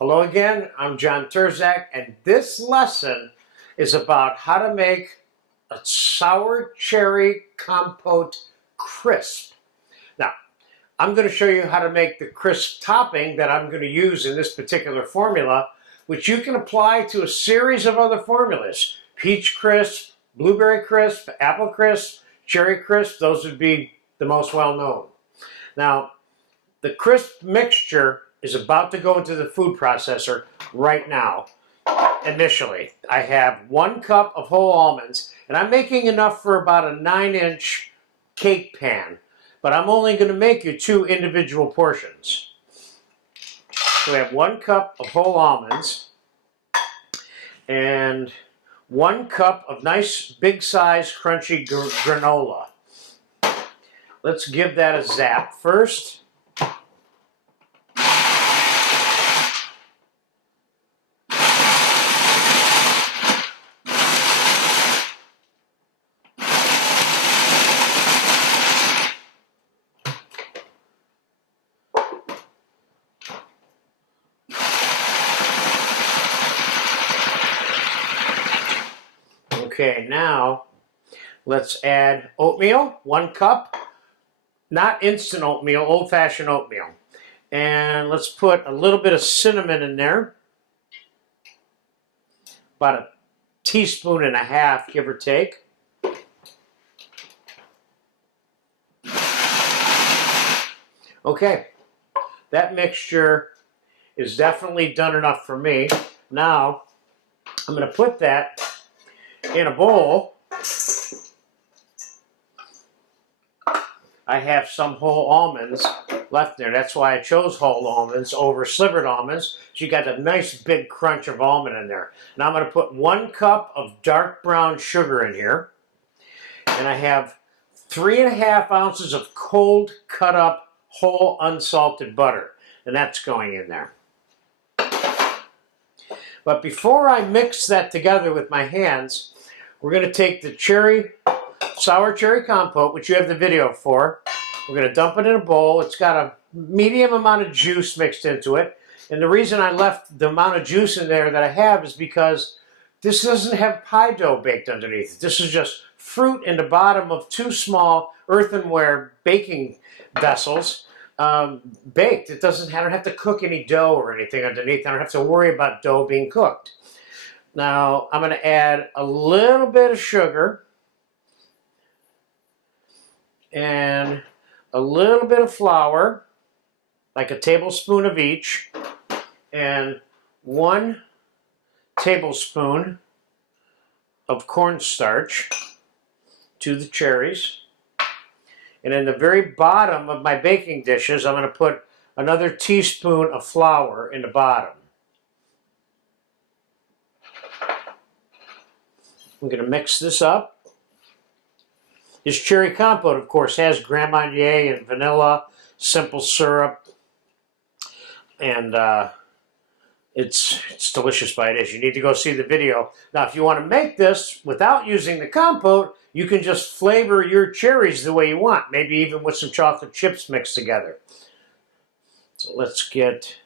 Hello again, I'm John Terzak, and this lesson is about how to make a sour cherry compote crisp. Now, I'm going to show you how to make the crisp topping that I'm going to use in this particular formula, which you can apply to a series of other formulas. Peach crisp, blueberry crisp, apple crisp, cherry crisp, those would be the most well-known. Now, the crisp mixture is about to go into the food processor right now. Initially, I have 1 cup of whole almonds, and I'm making enough for about a 9-inch cake pan, but I'm only going to make you 2 individual portions. So we have 1 cup of whole almonds and 1 cup of nice big size crunchy granola. Let's give that a zap first. Okay, now let's add oatmeal, 1 cup, not instant oatmeal, old-fashioned oatmeal. And let's put a little bit of cinnamon in there, about 1.5 teaspoons, give or take. Okay, that mixture is definitely done enough for me. Now, I'm going to put that in a bowl. I have some whole almonds left there. That's why I chose whole almonds over slivered almonds. So you got a nice big crunch of almond in there. Now I'm going to put 1 cup of dark brown sugar in here. And I have 3.5 ounces of cold cut up whole unsalted butter. And that's going in there. But before I mix that together with my hands, we're going to take the sour cherry compote, which you have the video for. We're going to dump it in a bowl. It's got a medium amount of juice mixed into it. And the reason I left the amount of juice in there that I have is because this doesn't have pie dough baked underneath it. This is just fruit in the bottom of 2 small earthenware baking vessels baked. I don't have to cook any dough or anything underneath. I don't have to worry about dough being cooked. Now, I'm going to add a little bit of sugar and a little bit of flour, like 1 tablespoon of each, and 1 tablespoon of cornstarch to the cherries. And in the very bottom of my baking dishes, I'm going to put another teaspoon of flour in the bottom. I'm going to mix this up. This cherry compote, of course, has Grand Marnier and vanilla, simple syrup, and it's delicious by it is. You need to go see the video. Now, if you want to make this without using the compote, you can just flavor your cherries the way you want, maybe even with some chocolate chips mixed together. So let's get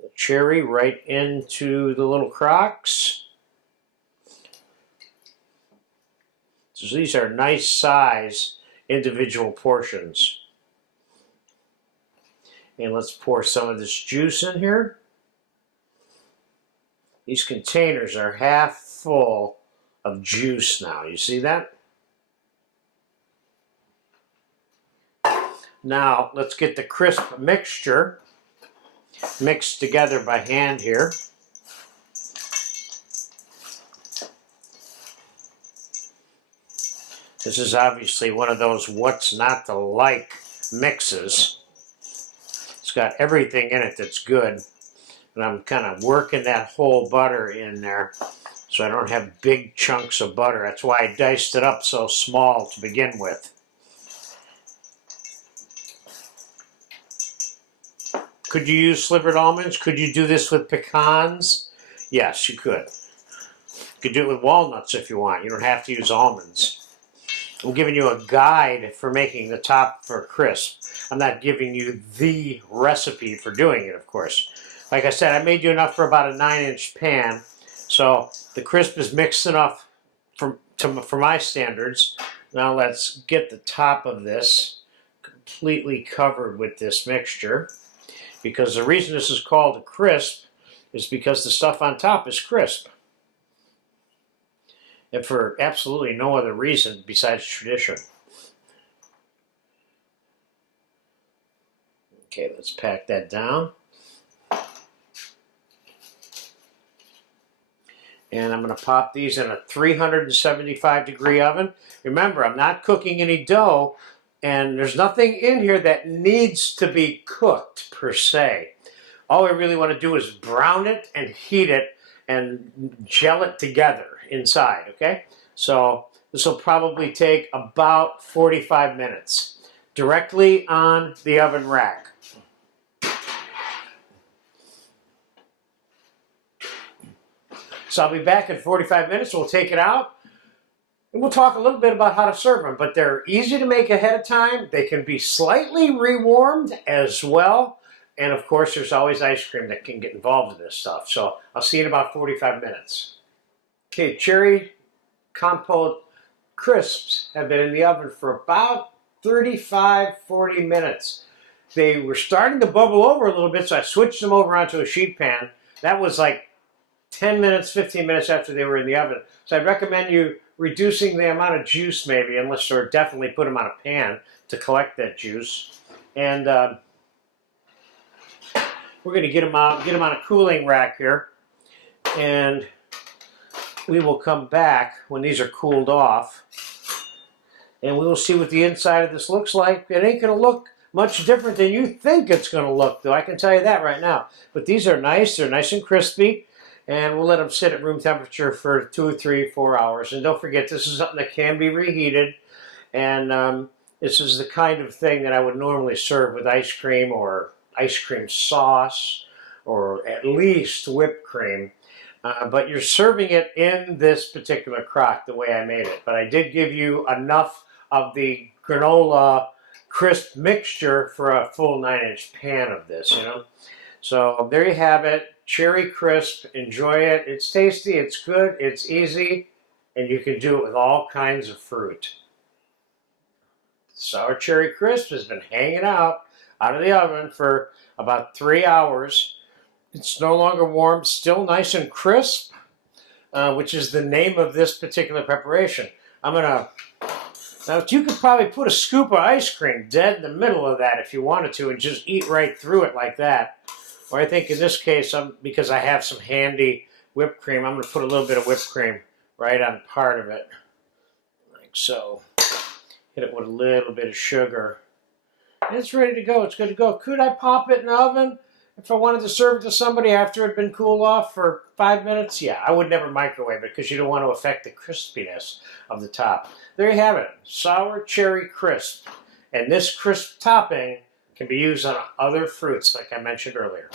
the cherry right into the little crocks. So these are nice size individual portions. And let's pour some of this juice in here. These containers are half full of juice now. You see that? Now let's get the crisp mixture mixed together by hand here. This is obviously one of those what's not to like mixes. It's got everything in it that's good. And I'm kind of working that whole butter in there so I don't have big chunks of butter. That's why I diced it up so small to begin with. Could you use slivered almonds? Could you do this with pecans? Yes, you could. You could do it with walnuts if you want. You don't have to use almonds. I'm giving you a guide for making the top for crisp. I'm not giving you the recipe for doing it, of course. Like I said, I made you enough for about a 9-inch pan, so the crisp is mixed enough for my standards. Now let's get the top of this completely covered with this mixture, because the reason this is called a crisp is because the stuff on top is crisp, and for absolutely no other reason besides tradition. Okay, let's pack that down. And I'm going to pop these in a 375-degree oven. Remember, I'm not cooking any dough, and there's nothing in here that needs to be cooked, per se. All we really want to do is brown it and heat it and gel it together inside, okay? So this will probably take about 45 minutes, directly on the oven rack. So I'll be back in 45 minutes. We'll take it out, and we'll talk a little bit about how to serve them. But they're easy to make ahead of time. They can be slightly rewarmed as well. And of course, there's always ice cream that can get involved in this stuff. So I'll see you in about 45 minutes. Okay, cherry compote crisps have been in the oven for about 35-40 minutes. They were starting to bubble over a little bit, so I switched them over onto a sheet pan. That was like 10 minutes, 15 minutes after they were in the oven. So I'd recommend you reducing the amount of juice maybe, unless or definitely put them on a pan to collect that juice. And we're going to get them out, get them on a cooling rack here. And we will come back when these are cooled off. And we will see what the inside of this looks like. It ain't going to look much different than you think it's going to look, though. I can tell you that right now. But these are nice. They're nice and crispy. And we'll let them sit at room temperature for 2, 3, 4 hours. And don't forget, this is something that can be reheated. And this is the kind of thing that I would normally serve with ice cream or ice cream sauce or at least whipped cream. But you're serving it in this particular crock the way I made it. But I did give you enough of the granola crisp mixture for a full 9-inch pan of this, you know. So there you have it. Cherry crisp, enjoy it. It's tasty, it's good, it's easy, and you can do it with all kinds of fruit. Sour cherry crisp has been hanging out of the oven for about 3 hours. It's no longer warm, still nice and crisp, which is the name of this particular preparation. Now you could probably put a scoop of ice cream dead in the middle of that if you wanted to and just eat right through it like that. Or I think in this case, because I have some handy whipped cream, I'm going to put a little bit of whipped cream right on part of it. Like so. Hit it with a little bit of sugar. And it's ready to go. It's good to go. Could I pop it in the oven if I wanted to serve it to somebody after it had been cooled off for 5 minutes? Yeah, I would never microwave it because you don't want to affect the crispiness of the top. There you have it. Sour cherry crisp. And this crisp topping can be used on other fruits like I mentioned earlier.